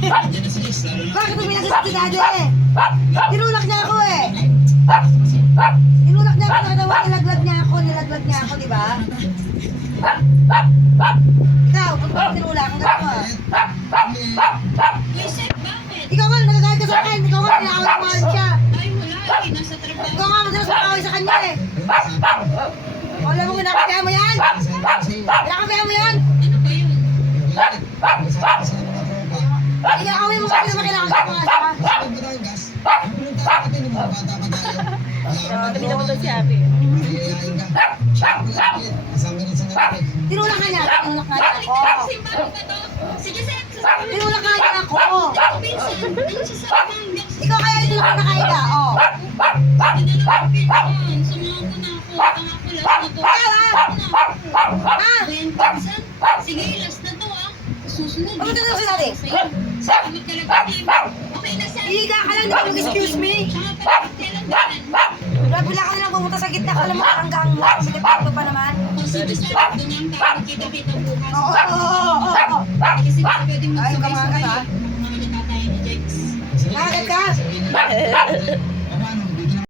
Bakit mo pinagasat si daddy? Tinulak niya ako eh. Tinulak niya ako, nakatawa, nilaglag niya ako, di ba? Ikaw, ba't mo tinulak? Ang gato ah. Ikaw nga, nagagayad ka sa akin. Ikaw nga, pinakawal siya. Ikaw nga, madalas makawal sa kanya eh. Wala mo, kinakapihan mo yan? Kinakapihan mo yan? Kinakawin mo kasi naman kinakapihan mo nga siya. Tabi naman doon si Abby. Tinulak nga niya ako. Tinulak nga niya ako. Ikaw kaya tinulak na nakahiga, oh. Sige, last na to ah. Susunod. Ano ito si daddy? Salamat ka lang. Okay na siya. Higa ka lang, di ka mag-excuse me. Bila ka nilang pumunta sa gitna ka, alam mo hanggang mo. Kasi depakto pa naman. Sige, sa ito niyang tayo kita-kita bukas. Oo. Kasi pwedeng Ay, magsabay-sabay. kamakan ha? Mga natataya ni Jex. Nakagat ka?